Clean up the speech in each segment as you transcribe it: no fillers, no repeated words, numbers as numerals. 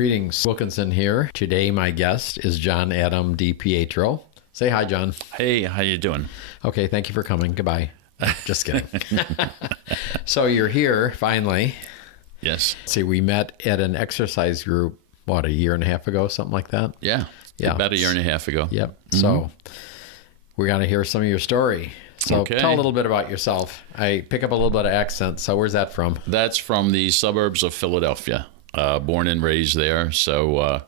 Greetings, Wilkinson here. Today my guest is John Adam Di Pietro. Say hi, John. Hey, how you doing? Okay, thank you for coming. Goodbye. Just kidding. So you're here, finally. Yes. See, we met at an exercise group, a year and a half ago, something like that? Yeah. About a year and a half ago. Yep. So we're going to hear some of your story. So tell a little bit about yourself. I pick up a little bit of accent. So where's that from? That's from the suburbs of Philadelphia. Born and raised there. So,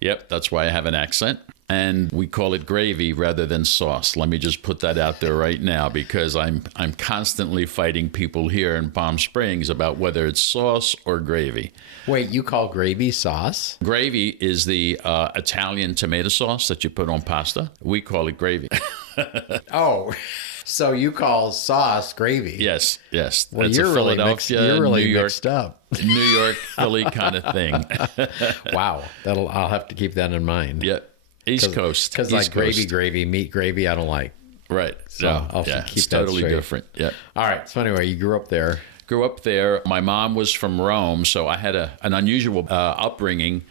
that's why I have an accent. And we call it gravy rather than sauce. Let me just put that out there right now because I'm constantly fighting people here in Palm Springs about whether it's sauce or gravy. Wait, you call gravy sauce? Gravy is the Italian tomato sauce that you put on pasta. We call it gravy. Oh, so you call sauce gravy? Yes. Well, It's you're a really Philadelphia, mixed, you're really New York, mixed up. New York, Philly kind of thing. Wow, I'll have to keep that in mind. Yeah. East Coast. Because like gravy, meat gravy, I don't like. Right. So I'll keep it's that totally straight. different. Yeah. All right. So anyway, you grew up there. Grew up there. My mom was from Rome, so I had an unusual upbringing.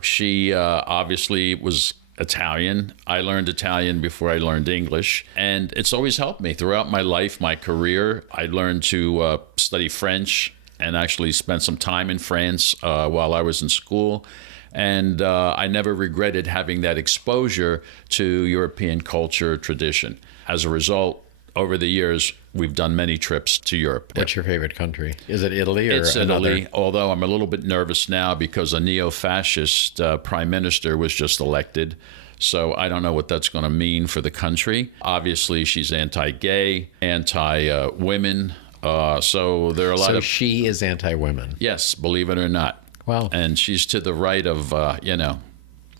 She obviously was Italian. I learned Italian before I learned English, and it's always helped me throughout my life, my career. I learned to study French and actually spent some time in France while I was in school. And I never regretted having that exposure to European culture, tradition. As a result, over the years, we've done many trips to Europe. What's your favorite country? Is it Italy or It's another? Italy, although I'm a little bit nervous now because a neo-fascist prime minister was just elected. So I don't know what that's going to mean for the country. Obviously, she's anti-gay, anti-women. So there are a lot of... she is anti-women. Yes, believe it or not. Wow. And she's to the right of,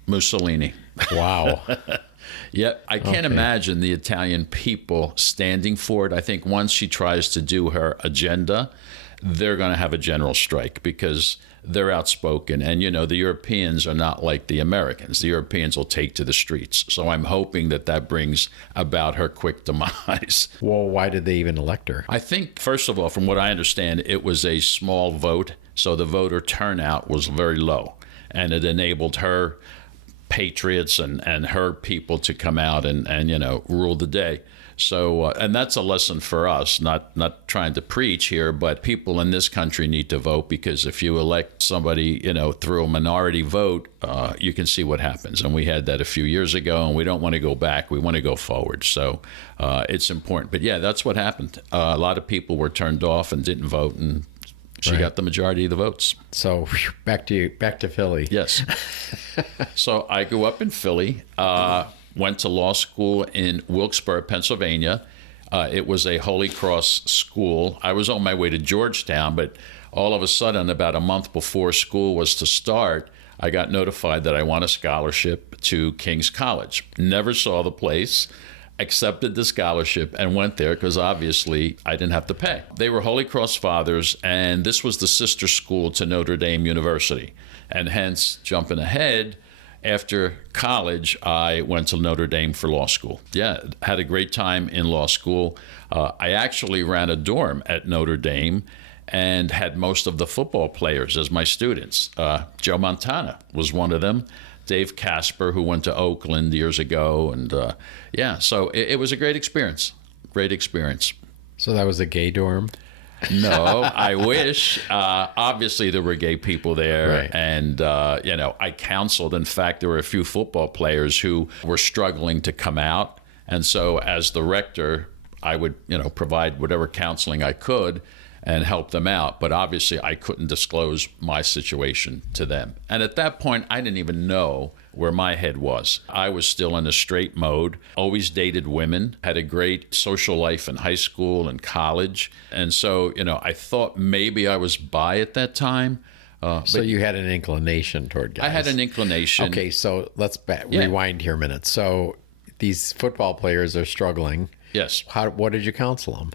Mussolini. Wow. Yep. I can't imagine the Italian people standing for it. I think once she tries to do her agenda, they're going to have a general strike because they're outspoken. And, the Europeans are not like the Americans. The Europeans will take to the streets. So I'm hoping that brings about her quick demise. Well, why did they even elect her? I think, first of all, from what I understand, it was a small vote. So the voter turnout was very low. And it enabled her patriots and her people to come out and rule the day. So, and that's a lesson for us, not trying to preach here, but people in this country need to vote because if you elect somebody, through a minority vote, you can see what happens. And we had that a few years ago, and we don't want to go back. We want to go forward. So it's important. But yeah, that's what happened. A lot of people were turned off and didn't vote, and she got the majority of the votes. So back to Philly. Yes. So I grew up in Philly. Went to law school in Wilkes-Barre, Pennsylvania. It was a Holy Cross school. I was on my way to Georgetown, but all of a sudden, about a month before school was to start, I got notified that I won a scholarship to King's College. Never saw the place, accepted the scholarship, and went there because obviously I didn't have to pay. They were Holy Cross fathers, and this was the sister school to Notre Dame University. And hence, jumping ahead, after college, I went to Notre Dame for law school. Yeah, had a great time in law school. I actually ran a dorm at Notre Dame and had most of the football players as my students. Joe Montana was one of them. Dave Casper, who went to Oakland years ago. And so it was a great experience. Great experience. So that was a gay dorm? No, I wish. Obviously, there were gay people there. Right. And, I counseled. In fact, there were a few football players who were struggling to come out. And so as the rector, I would, provide whatever counseling I could and help them out. But obviously, I couldn't disclose my situation to them. And at that point, I didn't even know where my head was. I was still in a straight mode, always dated women, had a great social life in high school and college. And so, I thought maybe I was bi at that time. So you had an inclination toward guys. I had an inclination. Okay, so let's rewind here a minute. So these football players are struggling. Yes. What did you counsel them?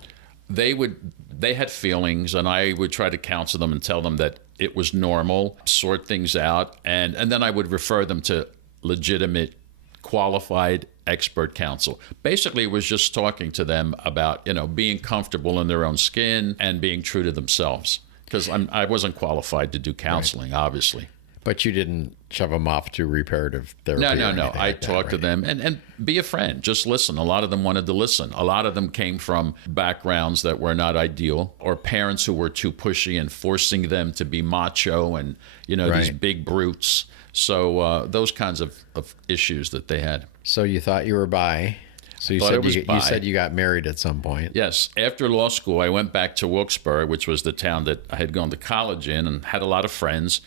They had feelings, and I would try to counsel them and tell them that it was normal, sort things out, and then I would refer them to legitimate, qualified expert counsel. Basically, it was just talking to them about, being comfortable in their own skin and being true to themselves. Because I wasn't qualified to do counseling, obviously. But you didn't shove them off to reparative therapy? No. I talked to them and be a friend. Just listen. A lot of them wanted to listen. A lot of them came from backgrounds that were not ideal, or parents who were too pushy and forcing them to be macho and, these big brutes. So those kinds of issues that they had. So you thought you were bi. So you said you got married at some point. Yes. After law school, I went back to Wilkes-Barre, which was the town that I had gone to college in and had a lot of friends.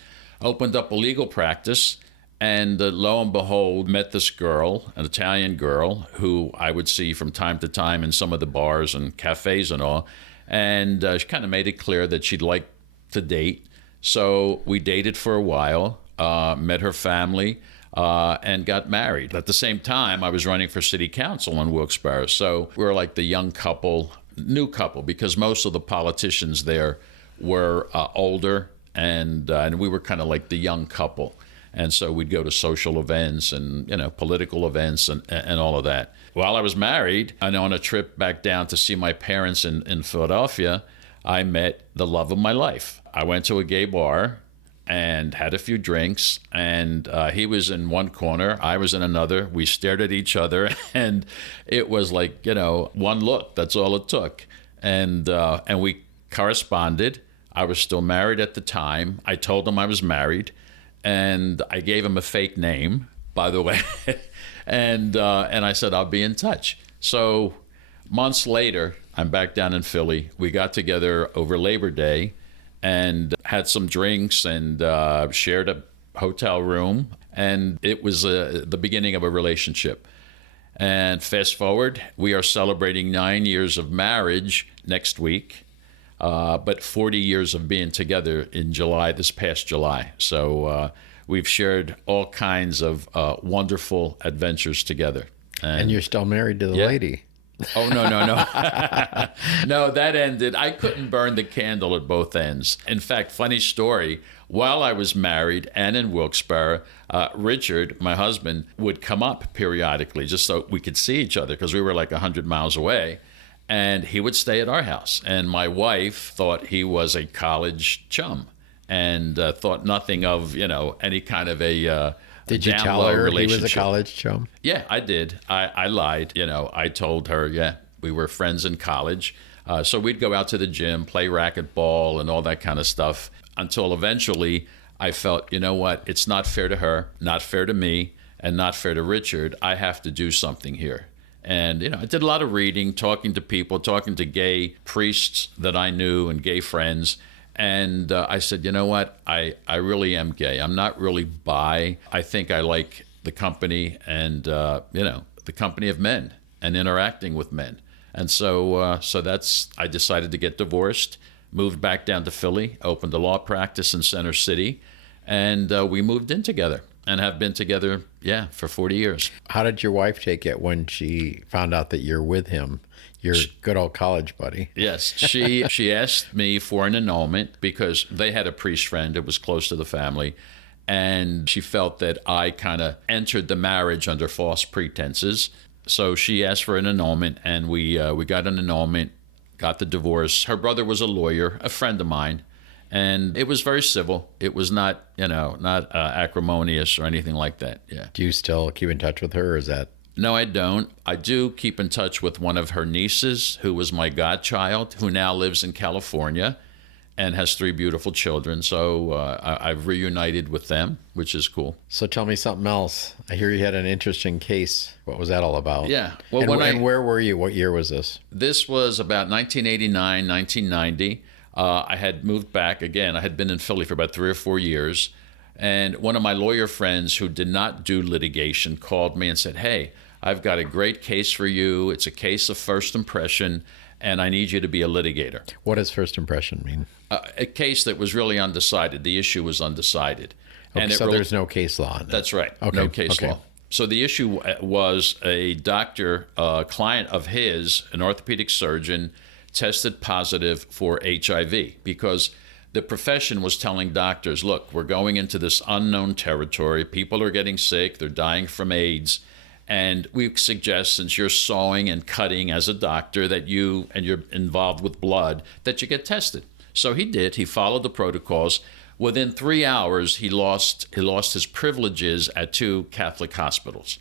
Opened up a legal practice, and lo and behold, met this girl, an Italian girl, who I would see from time to time in some of the bars and cafes and all. And she kind of made it clear that she'd like to date. So we dated for a while, met her family, and got married. At the same time, I was running for city council in Wilkes-Barre. So we were like the young couple, new couple, because most of the politicians there were older. And we were kind of like the young couple. And so we'd go to social events and, political events and all of that. While I was married, and on a trip back down to see my parents in Philadelphia, I met the love of my life. I went to a gay bar and had a few drinks, and he was in one corner, I was in another. We stared at each other, and it was like, one look. That's all it took. And we corresponded. I was still married at the time. I told him I was married, and I gave him a fake name, by the way. and I said, I'll be in touch. So months later, I'm back down in Philly. We got together over Labor Day and had some drinks and shared a hotel room. And it was the beginning of a relationship. And fast forward, we are celebrating 9 years of marriage next week. But 40 years of being together in July, this past July. So we've shared all kinds of wonderful adventures together. And you're still married to the lady. Oh, no. No, that ended. I couldn't burn the candle at both ends. In fact, funny story, while I was married and in Wilkes-Barre, Richard, my husband, would come up periodically just so we could see each other because we were like 100 miles away. And he would stay at our house. And my wife thought he was a college chum and thought nothing of, any kind of a Did you tell her he was a college chum? Yeah, I did. I lied. I told her, we were friends in college. So we'd go out to the gym, play racquetball and all that kind of stuff until eventually I felt, what? It's not fair to her, not fair to me, and not fair to Richard. I have to do something here. And, I did a lot of reading, talking to people, talking to gay priests that I knew and gay friends. And I said, you know what? I really am gay. I'm not really bi. I think I like the company and, the company of men and interacting with men. And so I decided to get divorced, moved back down to Philly, opened a law practice in Center City, and we moved in together. And have been together, for 40 years. How did your wife take it when she found out that you're with him, your good old college buddy? Yes, she asked me for an annulment because they had a priest friend. It was close to the family. And she felt that I kind of entered the marriage under false pretenses. So she asked for an annulment, and we got an annulment, got the divorce. Her brother was a lawyer, a friend of mine. And it was very civil. It was not, not acrimonious or anything like that. Yeah. Do you still keep in touch with her, or is that? No, I don't. I do keep in touch with one of her nieces, who was my godchild, who now lives in California and has 3 beautiful children. So I've reunited with them, which is cool. So tell me something else. I hear you had an interesting case. What was that all about? Yeah. Well, and where were you? What year was this? This was about 1989, 1990. I had moved back again. I had been in Philly for about 3 or 4 years. And one of my lawyer friends who did not do litigation called me and said, hey, I've got a great case for you. It's a case of first impression, and I need you to be a litigator. What does first impression mean? A case that was really undecided. The issue was undecided. Okay, and so there's no case law on that. That's right. Okay, no case law. So the issue was a doctor, a client of his, an orthopedic surgeon, tested positive for HIV because the profession was telling doctors, look, we're going into this unknown territory. People are getting sick. They're dying from AIDS. And we suggest, since you're sewing and cutting as a doctor, that you're involved with blood, that you get tested. So he did. He followed the protocols. Within 3 hours, he lost his privileges at 2 Catholic hospitals.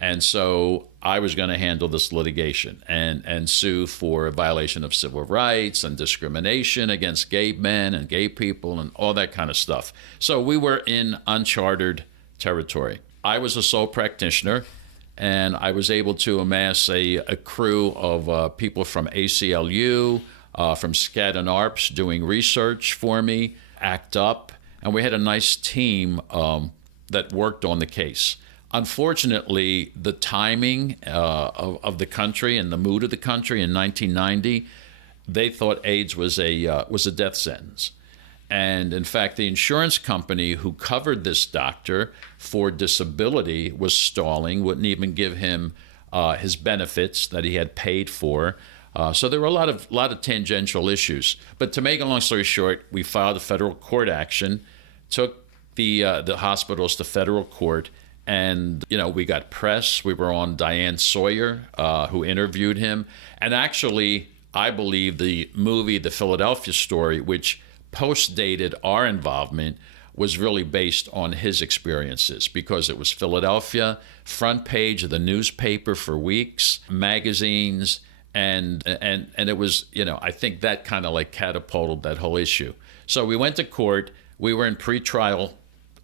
And so I was going to handle this litigation and sue for a violation of civil rights and discrimination against gay men and gay people and all that kind of stuff. So we were in uncharted territory. I was a sole practitioner, and I was able to amass a crew of people from ACLU, from SCAD and ARPS doing research for me, ACT UP, and we had a nice team that worked on the case. Unfortunately, the timing of the country and the mood of the country in 1990, they thought AIDS was a death sentence. And in fact, the insurance company who covered this doctor for disability was stalling, wouldn't even give him his benefits that he had paid for. So there were a lot of tangential issues. But to make a long story short, we filed a federal court action, took the hospitals to federal court, and we got press. We were on Diane Sawyer, who interviewed him, and actually, I believe the movie The Philadelphia Story, which post-dated our involvement, was really based on his experiences, because it was Philadelphia, front page of the newspaper for weeks, magazines, and it was, I think that kind of like catapulted that whole issue. So we went to court. We were in pretrial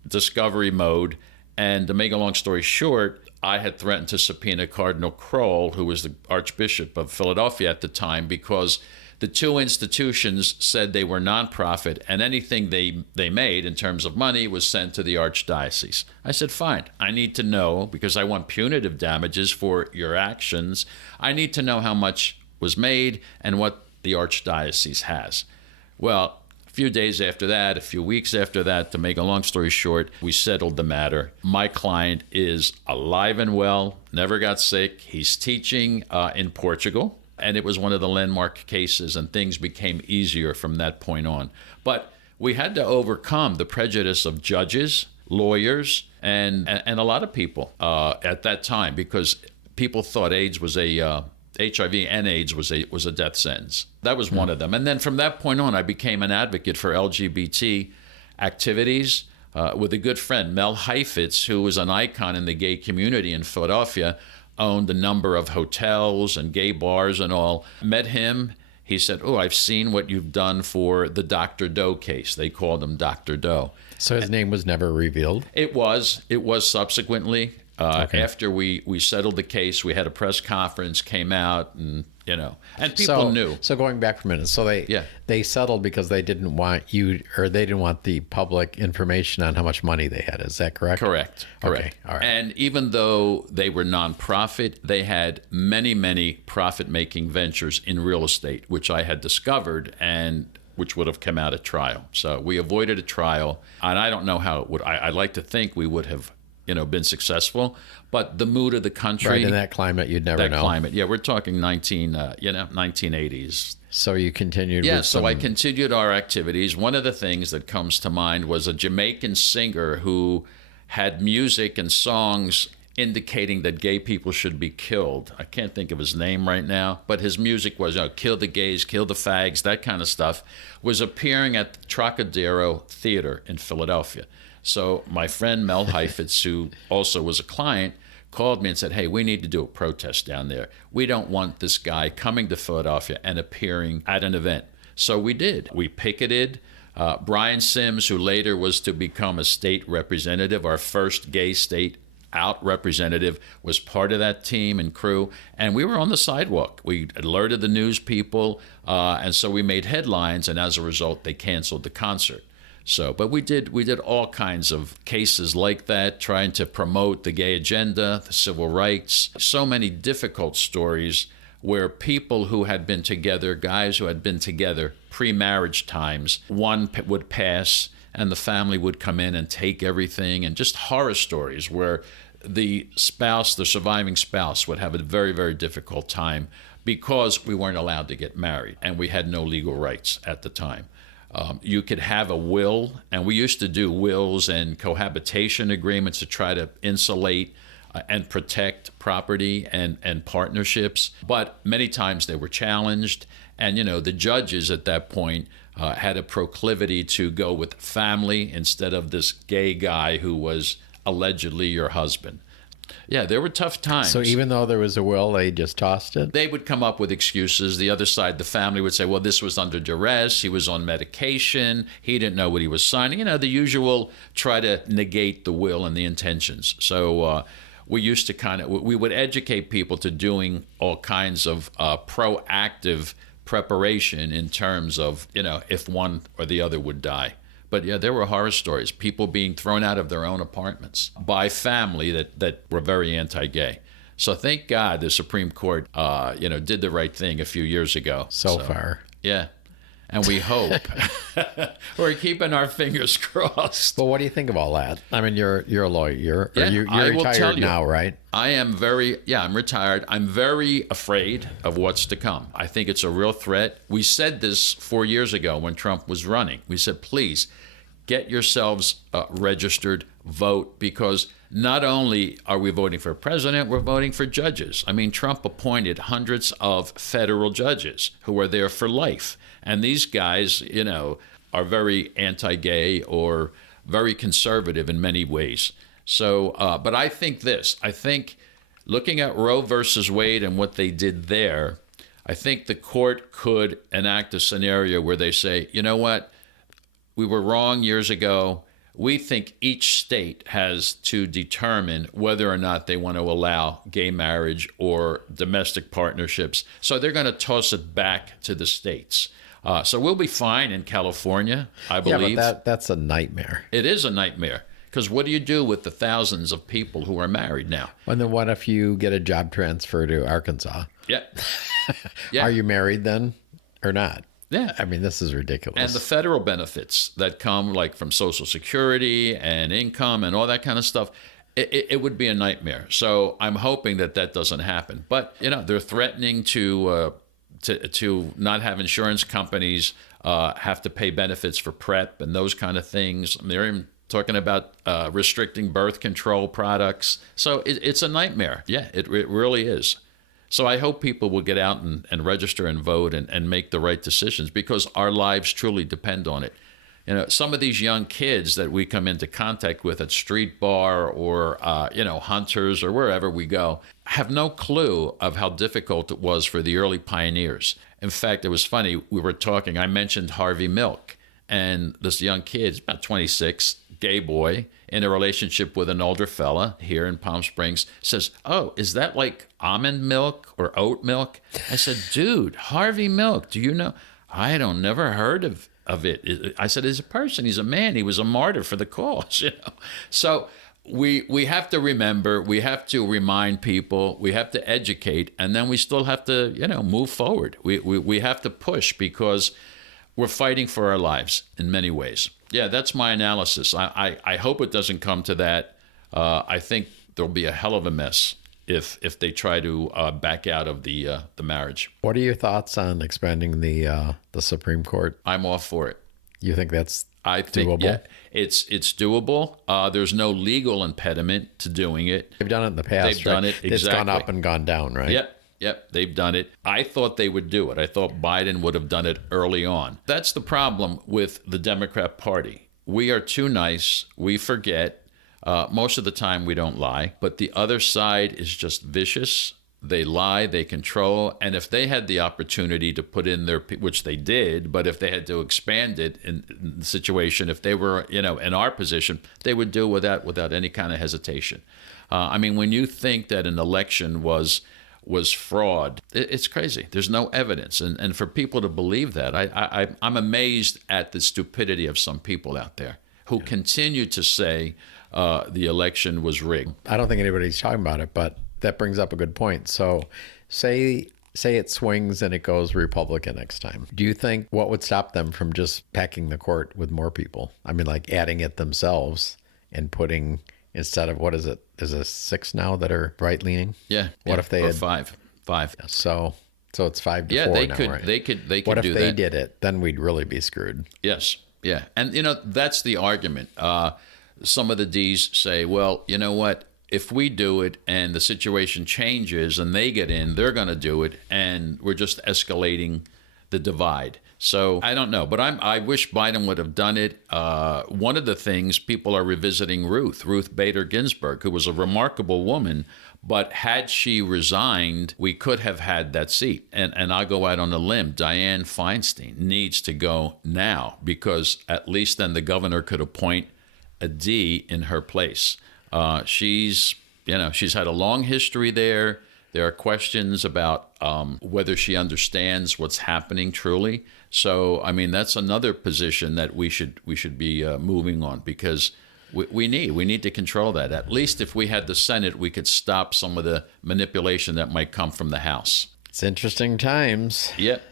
discovery mode, and to make a long story short, I had threatened to subpoena Cardinal Kroll, who was the Archbishop of Philadelphia at the time, because the 2 institutions said they were nonprofit, and anything they made in terms of money was sent to the Archdiocese. I said, fine, I need to know, because I want punitive damages for your actions. I need to know how much was made and what the Archdiocese has. Well, a few days after that, a few weeks after that, to make a long story short, we settled the matter. My client is alive and well, never got sick. He's teaching in Portugal. And it was one of the landmark cases, and things became easier from that point on. But we had to overcome the prejudice of judges, lawyers, and a lot of people at that time, because people thought AIDS was HIV and AIDS was a death sentence. That was one of them. And then from that point on, I became an advocate for LGBT activities with a good friend, Mel Heifetz, who was an icon in the gay community in Philadelphia, owned a number of hotels and gay bars and all. Met him. He said, oh, I've seen what you've done for the Dr. Doe case. They called him Dr. Doe. So his name was never revealed? It was subsequently. Okay. After we settled the case, we had a press conference, came out, and and people knew. So going back for a minute, so they settled because they didn't want you, or they didn't want the public information on how much money they had. Is that correct? Correct. Okay. All right. And even though they were nonprofit, they had many profit-making ventures in real estate, which I had discovered and which would have come out at trial. So we avoided a trial, and I don't know how it would. I'd like to think we would have been successful, but the mood of the country, right, in that climate, you'd never know. That climate, yeah, we're talking 1980s. So you continued. Yeah, so I continued our activities. One of the things that comes to mind was a Jamaican singer who had music and songs indicating that gay people should be killed. I can't think of his name right now, but his music was, kill the gays, kill the fags, that kind of stuff, was appearing at the Trocadero Theater in Philadelphia. So my friend Mel Heifetz, who also was a client, called me and said, hey, we need to do a protest down there. We don't want this guy coming to Philadelphia and appearing at an event. So we did. We picketed. Brian Sims, who later was to become a state representative, our first gay state out representative, was part of that team and crew. And we were on the sidewalk. We alerted the news people. And so we made headlines. And as a result, they canceled the concert. So, but we did all kinds of cases like that, trying to promote the gay agenda, the civil rights, so many difficult stories where people who had been together, guys who had been together pre-marriage times, one would pass and the family would come in and take everything, and just horror stories where the surviving spouse would have a very, very difficult time because we weren't allowed to get married and we had no legal rights at the time. You could have a will, and we used to do wills and cohabitation agreements to try to insulate and protect property and partnerships, but many times they were challenged, and the judges at that point had a proclivity to go with family instead of this gay guy who was allegedly your husband. Yeah, there were tough times. So even though there was a will, they just tossed it? They would come up with excuses. The other side, the family would say, well, this was under duress. He was on medication. He didn't know what he was signing. The usual try to negate the will and the intentions. So we used to we would educate people to doing all kinds of proactive preparation in terms of, if one or the other would die. But yeah, there were horror stories, people being thrown out of their own apartments by family that were very anti-gay. So thank God the Supreme Court, did the right thing a few years ago. So far. Yeah. And we hope. We're keeping our fingers crossed. Well, what do you think of all that? I mean, you're a lawyer. Yeah, you're retired now, right? I am I'm retired. I'm very afraid of what's to come. I think it's a real threat. We said this 4 years ago when Trump was running. We said, please get yourselves registered, vote, because not only are we voting for president, we're voting for judges. I mean, Trump appointed hundreds of federal judges who are there for life. And these guys, are very anti-gay or very conservative in many ways. So, but I think looking at Roe versus Wade and what they did there, I think the court could enact a scenario where they say, you know what, we were wrong years ago. We think each state has to determine whether or not they want to allow gay marriage or domestic partnerships. So they're going to toss it back to the states. So we'll be fine in California, I believe. Yeah, but that's a nightmare. It is a nightmare. Because what do you do with the thousands of people who are married now? And then what if you get a job transfer to Arkansas? Yeah. Yeah. Are you married then or not? Yeah. I mean, this is ridiculous. And the federal benefits that come like from Social Security and income and all that kind of stuff, it would be a nightmare. So I'm hoping that doesn't happen. But, they're threatening to not have insurance companies have to pay benefits for PrEP and those kind of things. They're even talking about restricting birth control products. So it's a nightmare. Yeah, it really is. So I hope people will get out and register and vote and make the right decisions because our lives truly depend on it. Some of these young kids that we come into contact with at Street Bar or, Hunters or wherever we go have no clue of how difficult it was for the early pioneers. In fact, it was funny. We were talking, I mentioned Harvey Milk, and this young kid, about 26, gay boy, in a relationship with an older fella here in Palm Springs, says, oh, is that like almond milk or oat milk? I said, dude, Harvey Milk, do you know? I don't never heard of it. I said, he's a person, he's a man, he was a martyr for the cause, So we have to remember, we have to remind people, we have to educate, and then we still have to, move forward. We have to push because we're fighting for our lives in many ways. Yeah, that's my analysis. I hope it doesn't come to that. I think there'll be a hell of a mess if they try to back out of the marriage. What are your thoughts on expanding the Supreme Court? I'm all for it. You think that's doable? Yeah, it's doable. There's no legal impediment to doing it. They've done it in the past. They've done it, exactly. It's gone up and gone down, right? Yep, they've done it. I thought they would do it. I thought Biden would have done it early on. That's the problem with the Democrat Party. We are too nice. We forget. Most of the time we don't lie. But the other side is just vicious. They lie, they control. And if they had the opportunity to put in their, which they did, but if they had to expand it in the situation, if they were, in our position, they would do without any kind of hesitation. I mean, when you think that an election was fraud, it's crazy. There's no evidence. And for people to believe that, I'm amazed at the stupidity of some people out there who continue to say the election was rigged. I don't think anybody's talking about it, but that brings up a good point. So say it swings and it goes Republican next time. Do you think what would stop them from just packing the court with more people? I mean, like adding it themselves and putting, instead of, what is it? Is it 6 now that are right-leaning? Yeah. What if they had 5? So it's 5 to 4 now, right? They could do that. What if they did it? Then we'd really be screwed. Yes. Yeah. And, that's the argument. Some of the Ds say, well, you know what? If we do it and the situation changes and they get in, they're going to do it, and we're just escalating the divide. So I don't know, but I wish Biden would have done it. One of the things people are revisiting Ruth Bader Ginsburg, who was a remarkable woman, but had she resigned, we could have had that seat. And I'll go out on a limb. Dianne Feinstein needs to go now, because at least then the governor could appoint a D in her place. She's had a long history there. There are questions about whether she understands what's happening truly. So, I mean, that's another position that we should be moving on, because we need to control that. At least if we had the Senate, we could stop some of the manipulation that might come from the House. It's interesting times. Yep.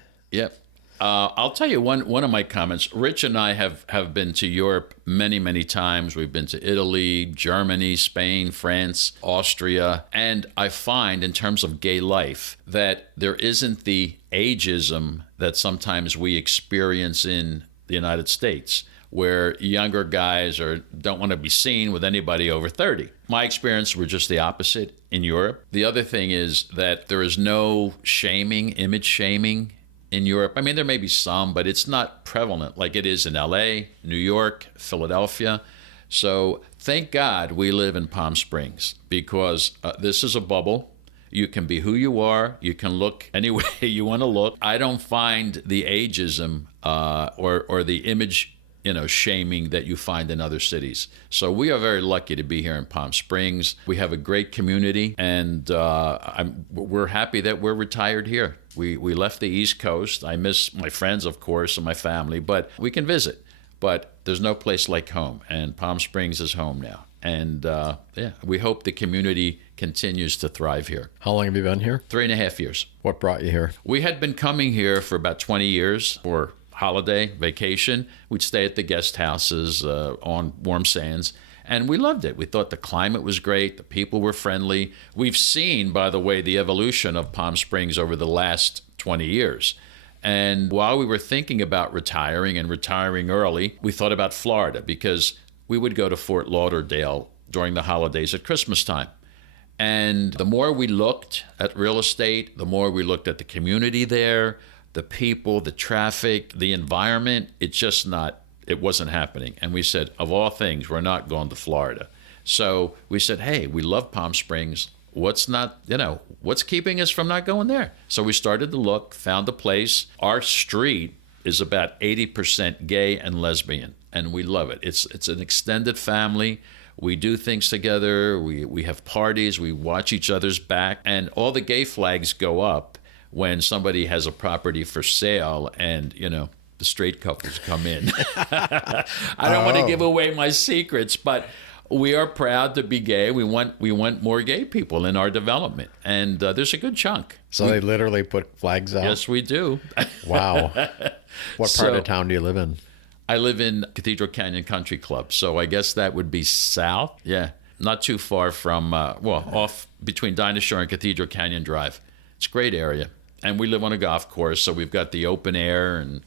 I'll tell you one of my comments. Rich and I have been to Europe many, many times. We've been to Italy, Germany, Spain, France, Austria. And I find, in terms of gay life, that there isn't the ageism that sometimes we experience in the United States, where younger guys don't want to be seen with anybody over 30. My experience were just the opposite in Europe. The other thing is that there is no shaming, image shaming in Europe. I mean, there may be some, but it's not prevalent like it is in LA, New York, Philadelphia. So thank God we live in Palm Springs, because this is a bubble. You can be who you are. You can look any way you want to look. I don't find the ageism or the image shaming that you find in other cities. So we are very lucky to be here in Palm Springs. We have a great community, and we're happy that we're retired here. We left the East Coast. I miss my friends, of course, and my family, but we can visit. But there's no place like home, and Palm Springs is home now. And we hope the community continues to thrive here. How long have you been here? 3.5 years. What brought you here? We had been coming here for about 20 years for holiday, vacation. We'd stay at the guest houses on Warm Sands, and we loved it. We thought the climate was great. The people were friendly. We've seen, by the way, the evolution of Palm Springs over the last 20 years. And while we were thinking about retiring and retiring early, we thought about Florida, because we would go to Fort Lauderdale during the holidays at Christmas time. And the more we looked at real estate, the more we looked at the community there, the people, the traffic, the environment, it wasn't happening. And we said, of all things, we're not going to Florida. So we said, hey, we love Palm Springs. What's keeping us from not going there? So we started to look, found a place. Our street is about 80% gay and lesbian, and we love it. It's an extended family. We do things together. We have parties. We watch each other's back, and all the gay flags go up when somebody has a property for sale, and the straight couples come in. I don't want to give away my secrets, but we are proud to be gay. We want more gay people in our development, and there's a good chunk. So they literally put flags out? Yes, we do. Wow. What part of town do you live in? I live in Cathedral Canyon Country Club, so I guess that would be south. Yeah, not too far from, off between Dinosaur and Cathedral Canyon Drive. It's a great area. And we live on a golf course, so we've got the open air, and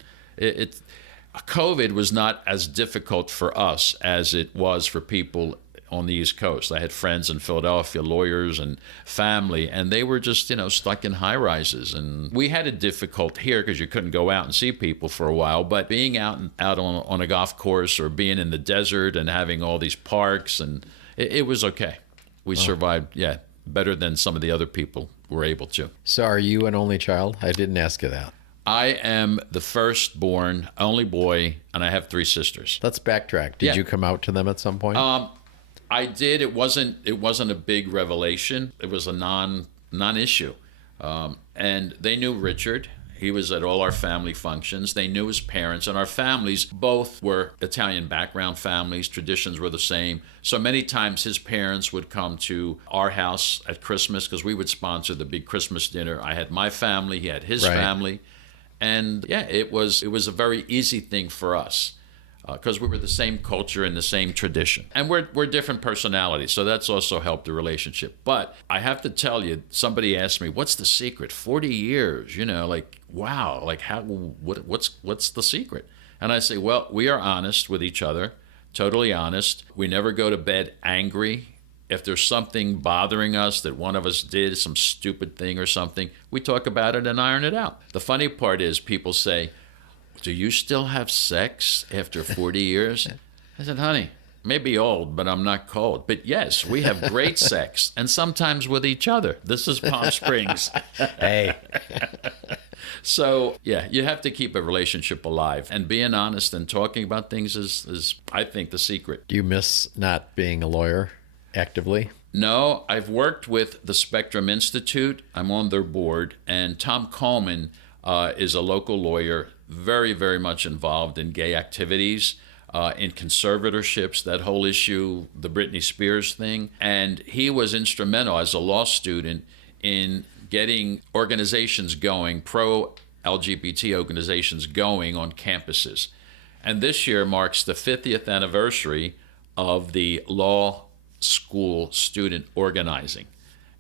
COVID was not as difficult for us as it was for people on the East Coast. I had friends in Philadelphia, lawyers and family, and they were just, stuck in high rises. And we had it difficult here because you couldn't go out and see people for a while. But being out on a golf course, or being in the desert and having all these parks, and it was okay. We survived, better than some of the other people were able to. So are you an only child? I didn't ask you that. I am the firstborn, only boy, and I have 3 sisters. Let's backtrack. Did you come out to them at some point? I did. It wasn't a big revelation. It was a non-issue. And they knew Richard. He was at all our family functions. They knew his parents, and our families both were Italian background families. Traditions were the same. So many times his parents would come to our house at Christmas, because we would sponsor the big Christmas dinner. I had my family, he had his family. And it was a very easy thing for us, because we were the same culture and the same tradition. And we're different personalities, so that's also helped the relationship. But I have to tell you, somebody asked me, what's the secret? 40 years, wow, what's the secret? And I say, well, we are honest with each other, totally honest. We never go to bed angry. If there's something bothering us that one of us did, some stupid thing or something, we talk about it and iron it out. The funny part is people say, do you still have sex after 40 years? I said, honey, maybe old, but I'm not cold. But yes, we have great sex, and sometimes with each other. This is Palm Springs. Hey. So, yeah, you have to keep a relationship alive. And being honest and talking about things is, I think, the secret. Do you miss not being a lawyer actively? No, I've worked with the Spectrum Institute. I'm on their board. And Tom Coleman is a local lawyer, very, very much involved in gay activities, in conservatorships, that whole issue, the Britney Spears thing. And he was instrumental as a law student in getting organizations going, pro-LGBT organizations going on campuses. And this year marks the 50th anniversary of the law school student organizing.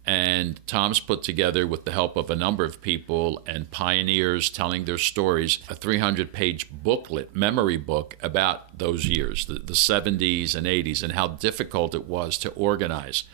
And Tom's put together, with the help of a number of people and pioneers telling their stories, a 300-page booklet, memory book about those years, the 70s and 80s, and how difficult it was to organize.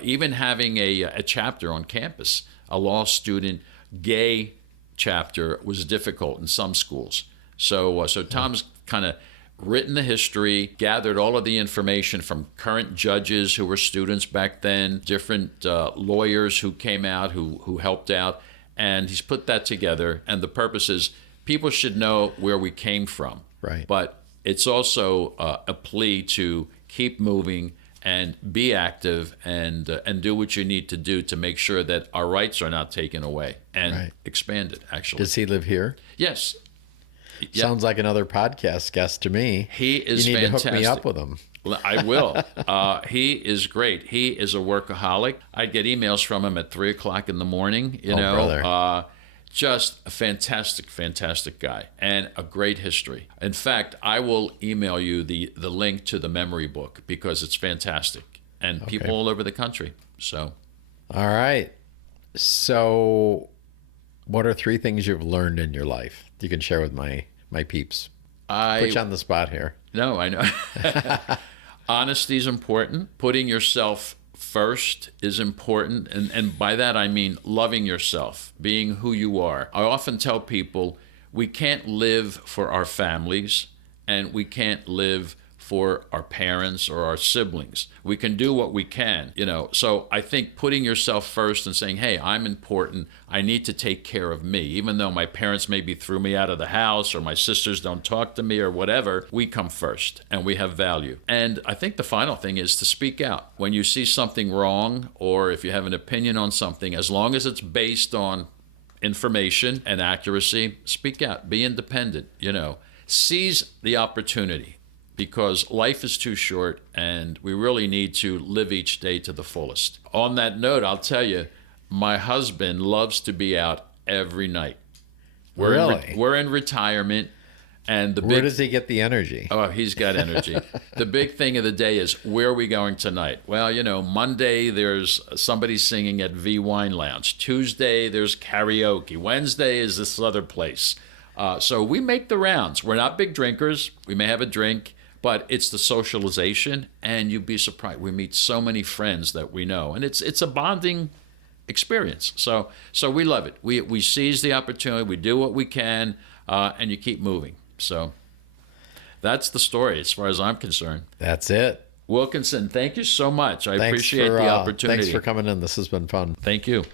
Even having a chapter on campus, a law student gay chapter, was difficult in some schools. So Tom's kind of written the history, gathered all of the information from current judges who were students back then, different lawyers who came out, who helped out, and he's put that together. And the purpose is people should know where we came from. Right. But it's also a plea to keep moving and be active and do what you need to do to make sure that our rights are not taken away and expanded, actually. Does he live here? Yes. Yep. Sounds like another podcast guest to me. He is You need fantastic. to hook me up with him. I will. He is great. He is a workaholic. I get emails from him at 3 o'clock in the morning. Brother. Just a fantastic, fantastic guy and a great history. In fact, I will email you the link to the memory book because it's fantastic, and people all over the country. So, all right. So, what are 3 things you've learned in your life you can share with my peeps? Put you on the spot here. No, I know. Honesty is important. Putting yourself first is important. And by that, I mean loving yourself, being who you are. I often tell people we can't live for our families and we can't live for our parents or our siblings. We can do what we can, So I think putting yourself first and saying, hey, I'm important. I need to take care of me. Even though my parents maybe threw me out of the house or my sisters don't talk to me or whatever, we come first and we have value. And I think the final thing is to speak out. When you see something wrong or if you have an opinion on something, as long as it's based on information and accuracy, speak out. Be independent, Seize the opportunity. Because life is too short and we really need to live each day to the fullest. On that note, I'll tell you, my husband loves to be out every night. We're in retirement, and where does he get the energy? Oh, he's got energy. The big thing of the day is, where are we going tonight? Well, Monday there's somebody singing at V Wine Lounge. Tuesday there's karaoke. Wednesday is this other place. So we make the rounds. We're not big drinkers. We may have a drink, but it's the socialization, and you'd be surprised. We meet so many friends that we know, and it's a bonding experience. So we love it. We seize the opportunity. We do what we can, and you keep moving. So that's the story as far as I'm concerned. That's it. Wilkinson, thank you so much. I appreciate the opportunity. Thanks for coming in. This has been fun. Thank you.